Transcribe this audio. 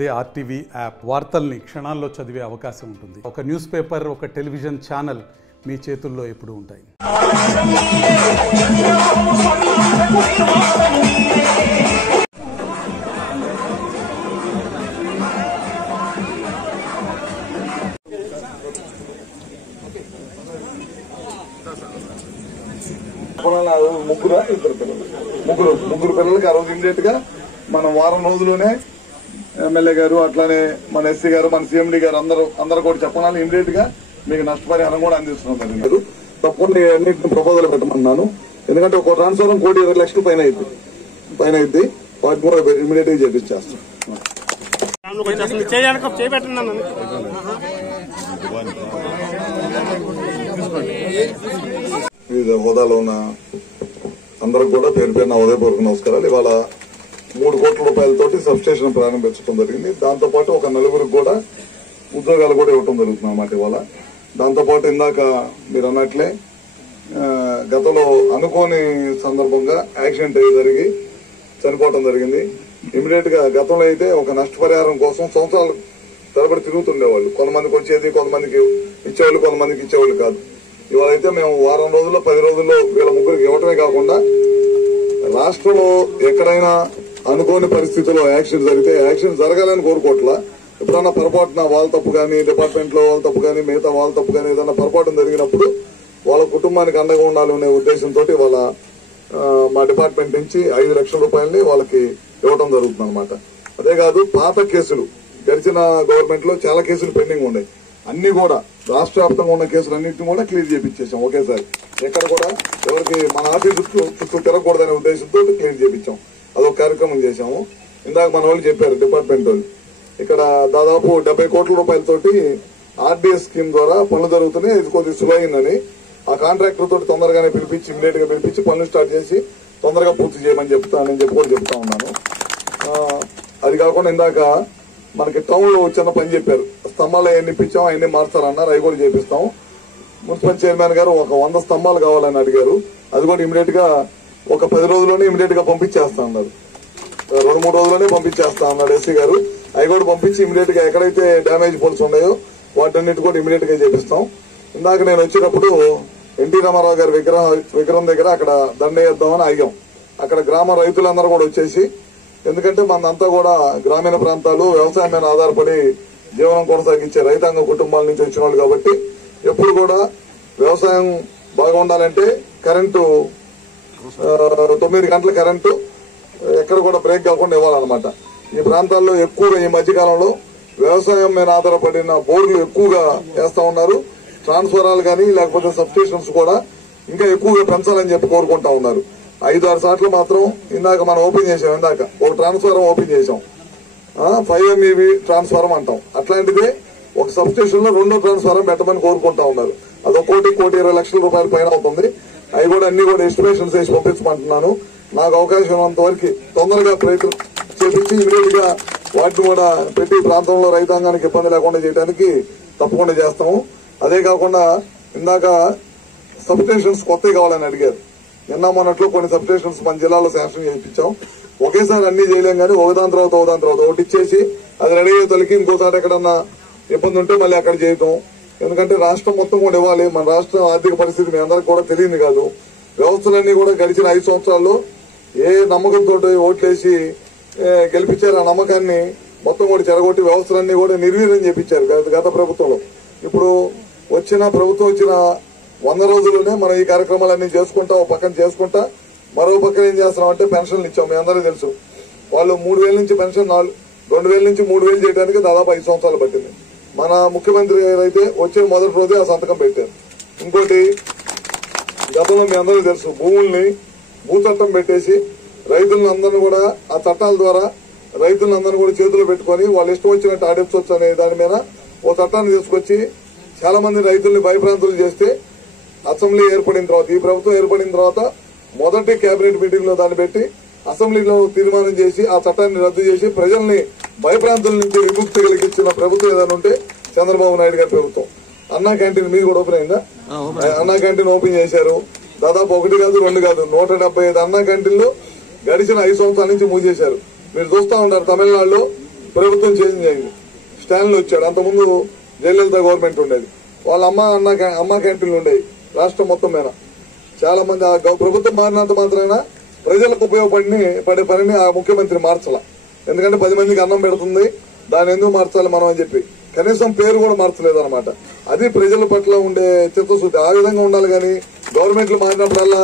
అదే RTV app వార్తల్ని క్షణాల్లో చదివే అవకాశం ఉంటుంది. ఒక న్యూస్ పేపర్, ఒక టెలివిజన్ ఛానల్ మీ చేతుల్లో ఎప్పుడూ ఉంటాయి. ముగ్గురు పిల్లలకి ఆ రోజు ఇమీడియట్ గా మనం వారం రోజుల్లోనే ఎమ్మెల్యే గారు, అట్లానే మన ఎస్సీ గారు, మన సీఎండీ గారు అందరూ కూడా చెప్పాలి. ఇమీడియట్ గా మీకు నష్టపరిహారం కూడా అందిస్తున్నాం. తప్పకుండా అన్నింటిని ప్రపోజల్ పెట్టమన్నాను. ఎందుకంటే ఒక ట్రాన్స్ఫారం 1,20,00,000 పైన అయింది. వాటిని కూడా ఇమీడియట్ గా చేపించేస్తాం. వివిధ హోదాలో ఉన్న అందరికి కూడా పేరు పేరున ఉదయపూర్వక నమస్కారాలు. ఇవాళ 3 కోట్ల రూపాయలతోటి సబ్స్టేషన్ ప్రారంభించడం జరిగింది. దాంతోపాటు ఒక 4 కూడా ఉద్యోగాలు కూడా ఇవ్వడం జరుగుతుంది అన్నమాట ఇవాళ. దాంతోపాటు ఇందాక మీరు అన్నట్లే గతంలో అనుకోని సందర్భంగా యాక్సిడెంట్ జరిగి చనిపోవడం జరిగింది. ఇమీడియట్ గా గతంలో అయితే ఒక నష్టపరిహారం కోసం సంవత్సరాలు తరబడి తిరుగుతుండేవాళ్ళు. కొంతమందికి వచ్చేది, కొంతమందికి ఇచ్చేవాళ్ళు, కొంతమందికి ఇచ్చేవాళ్ళు కాదు. ఇవాళ అయితే మేము వారం రోజుల్లో 10 రోజుల్లో వీళ్ళ ముగ్గురికి ఇవ్వటమే కాకుండా రాష్ట్రంలో ఎక్కడైనా అనుకోని పరిస్థితుల్లో యాక్సిడెంట్ జరిగితే యాక్సిడెంట్ జరగాలని కోరుకోవట్లా. ఎప్పుడన్నా పొరపాటున వాళ్ళ తప్పు కానీ, డిపార్ట్మెంట్ లో వాళ్ళ తప్పు కానీ, మిగతా వాళ్ళ తప్పు కానీ ఏదైనా పొరపాటు జరిగినప్పుడు వాళ్ళ కుటుంబానికి అండగా ఉండాలనే ఉద్దేశంతో వాళ్ళ మా డిపార్ట్మెంట్ నుంచి 5 లక్షల రూపాయలని వాళ్ళకి ఇవ్వడం జరుగుతుంది అనమాట. అదే కాదు, పాత కేసులు గడిచిన గవర్నమెంట్ లో చాలా కేసులు పెండింగ్ ఉన్నాయి. అన్ని కూడా రాష్ట్ర వ్యాప్తంగా ఉన్న కేసులు అన్నింటినీ కూడా క్లియర్ చేయించేసాం ఒకేసారి. ఎక్కడ కూడా ఎవరికి మన ఆఫీస్ చుట్టూ తిరగకూడదనే ఉద్దేశంతో క్లియర్ చేయించాం. అదొక కార్యక్రమం చేశాము. ఇందాక మన వాళ్ళు చెప్పారు, డిపార్ట్మెంట్ వాళ్ళు ఇక్కడ దాదాపు 70 కోట్ల రూపాయలతోటి ఆర్డీఎస్ స్కీమ్ ద్వారా పనులు జరుగుతున్నాయి. ఇది కొద్దిగా సులభందని ఆ కాంట్రాక్టర్ తోటి తొందరగానే పిలిపించి ఇమీడియట్ గా పిలిపించి పనులు స్టార్ట్ చేసి తొందరగా పూర్తి చేయమని చెప్తా ఉన్నాను. అది కాకుండా ఇందాక మనకి టౌన్ లో చిన్న పని చెప్పారు, స్తంభాలు అవన్నీ ఇప్పించాం, అవన్నీ మార్చాలన్నారు, అవి కూడా చేపిస్తాం. మున్సిపల్ చైర్మన్ గారు ఒక 100 స్తంభాలు కావాలని అడిగారు. అది కూడా ఇమీడియట్ గా ఒక 10 రోజుల్లోనే ఇమీడియట్ గా పంపించేస్తా అన్నారు. 2-3 రోజుల్లోనే పంపించేస్తా అన్నాడు ఎస్సీ గారు. అవి కూడా పంపించి ఇమీడియట్ గా ఎక్కడైతే డ్యామేజ్ పోల్స్ ఉన్నాయో వాటన్నిటి కూడా ఇమీడియట్ గా చేపిస్తాం. ఇందాక నేను వచ్చినప్పుడు ఎన్టీ రామారావు గారి విగ్రహం దగ్గర అక్కడ దండ వేద్దామని ఆగాం. అక్కడ గ్రామ రైతులందరూ కూడా వచ్చేసి, ఎందుకంటే మనంతా కూడా గ్రామీణ ప్రాంతాలు వ్యవసాయం మీద ఆధారపడి జీవనం కొనసాగించే రైతాంగ కుటుంబాల నుంచి వచ్చిన వాళ్ళు కాబట్టి ఎప్పుడు కూడా వ్యవసాయం బాగుండాలంటే కరెంటు 9 గంటల కరెంటు ఎక్కడ కూడా బ్రేక్ కాకుండా ఇవ్వాలన్నమాట. ఈ ప్రాంతాల్లో ఎక్కువగా ఈ మధ్యకాలంలో వ్యవసాయం మీద ఆధారపడిన బోర్లు ఎక్కువగా వేస్తా ఉన్నారు. ట్రాన్స్ఫారాలు కానీ లేకపోతే సబ్స్టేషన్స్ కూడా ఇంకా ఎక్కువగా పెంచాలని చెప్పి కోరుకుంటా ఉన్నారు. 5-6 సార్లు మాత్రం ఇందాక మనం ఓపెన్ చేసాం. ఇందాక ఒక ట్రాన్స్ఫారం ఓపెన్ చేసాం, 5 MeV ట్రాన్స్ఫారం అంటాం. అట్లాంటిదే ఒక సబ్స్టేషన్ లో 2వ ట్రాన్స్ఫారం పెట్టమని కోరుకుంటా ఉన్నారు. అది 1,20,00,000 రూపాయల పైన అవుతుంది. అవి కూడా అన్ని కూడా ఎస్టిమేషన్స్ వేసి పంపించమంటున్నాను. నాకు అవకాశం ఉన్నంత వరకు తొందరగా ప్రయత్నం చేపించి ఇమీడియట్ గా వాటిని కూడా పెట్టి ప్రాంతంలో రైతాంగానికి ఇబ్బంది లేకుండా చేయడానికి తప్పకుండా చేస్తాము. అదే కాకుండా ఇందాక సబ్స్టేషన్స్ కొత్తవి కావాలని అడిగారు. నిన్న మొన్నట్లో కొన్ని సబ్స్టేషన్స్ మన జిల్లాలో శాంక్షన్ చేయించాం. ఒకేసారి అన్ని చేయలేం కానీ ఒకదాని తర్వాత ఒకటి ఇచ్చేసి అది రెడీ అయ్యే తొలికి ఇంకోసారి ఎక్కడన్నా ఇబ్బంది ఉంటే మళ్ళీ అక్కడ చేయటం. ఎందుకంటే రాష్ట్రం మొత్తం కూడా ఇవ్వాలి. మన రాష్ట్రం ఆర్థిక పరిస్థితి మీ అందరికి కూడా తెలియదు కాదు. వ్యవస్థలన్నీ కూడా గడిచిన 5 సంవత్సరాల్లో ఏ నమ్మకంతో ఓట్లేసి గెలిపించారు, ఆ నమ్మకాన్ని మొత్తం కూడా చెరగొట్టి వ్యవస్థలన్నీ కూడా నిర్వీర్యం చేపించారు గత ప్రభుత్వంలో. ఇప్పుడు ప్రభుత్వం వచ్చిన 100 రోజుల్లోనే మనం ఈ కార్యక్రమాలన్నీ చేసుకుంటా, ఒక పక్కన చేసుకుంటా మరో పక్కన ఏం చేస్తున్నామంటే పెన్షన్లు ఇచ్చాం. మీ అందరూ తెలుసు, వాళ్ళు 3,000 నుంచి పెన్షన్ 2,000 నుంచి 3,000 చేయడానికి దాదాపు 5 సంవత్సరాలు పట్టింది. మన ముఖ్యమంత్రి గారు అయితే వచ్చిన మొదటి రోజే ఆ సంతకం పెట్టారు. ఇంకోటి, గతంలో మీ అందరూ తెలుసు, భూచట్టం పెట్టేసి రైతులందరినీ కూడా ఆ చట్టాల ద్వారా రైతులందరినీ కూడా చేతులు పెట్టుకుని వాళ్ళు ఇష్టం వచ్చినట్టు ఆడించవచ్చు అనే దాని మీద ఓ చట్టాన్ని తీసుకొచ్చి చాలా మంది రైతుల్ని భయభ్రాంతులు చేస్తే అసెంబ్లీ ఏర్పడిన తర్వాత, ఈ ప్రభుత్వం ఏర్పడిన తర్వాత మొదటి కేబినెట్ మీటింగ్ లో దాన్ని పెట్టి అసెంబ్లీలో తీర్మానం చేసి ఆ చట్టాన్ని రద్దు చేసి ప్రజల్ని భయభ్రాంతుల నుంచి విముక్తి కలిగించిన ప్రభుత్వం ఏదైనా ఉంటే చంద్రబాబు నాయుడు గారి ప్రభుత్వం. అన్నా క్యాంటీన్ మీద కూడా ఓపెన్ అయిందా? అన్నా క్యాంటీన్ ఓపెన్ చేశారు. దాదాపు 1 కాదు 2 కాదు 175 అన్నా క్యాంటీన్లు గడిచిన 5 సంవత్సరాల నుంచి మూసేశారు. మీరు చూస్తా ఉంటారు, తమిళనాడులో ప్రభుత్వం చేంజ్ అయింది, స్టాలిన్ వచ్చాడు. అంతకుముందు జయలలిత గవర్నమెంట్ ఉండేది, వాళ్ళ అమ్మ క్యాంటీన్లు ఉండేవి రాష్ట్రం మొత్తం మీద. చాలా మంది ఆ ప్రభుత్వం మారినంత మాత్రాన ప్రజలకు ఉపయోగపడే పనిని ఆ ముఖ్యమంత్రి మార్చాల. ఎందుకంటే 10 మందికి అన్నం పెడుతుంది, దాన్ని ఎందుకు మార్చాలి మనం అని చెప్పి కనీసం పేరు కూడా మార్చలేదన్నమాట. అది ప్రజల పట్ల ఉండే చిత్తశుద్ధి. ఆ విధంగా ఉండాలి కానీ గవర్నమెంట్లు మారినప్పుడల్లా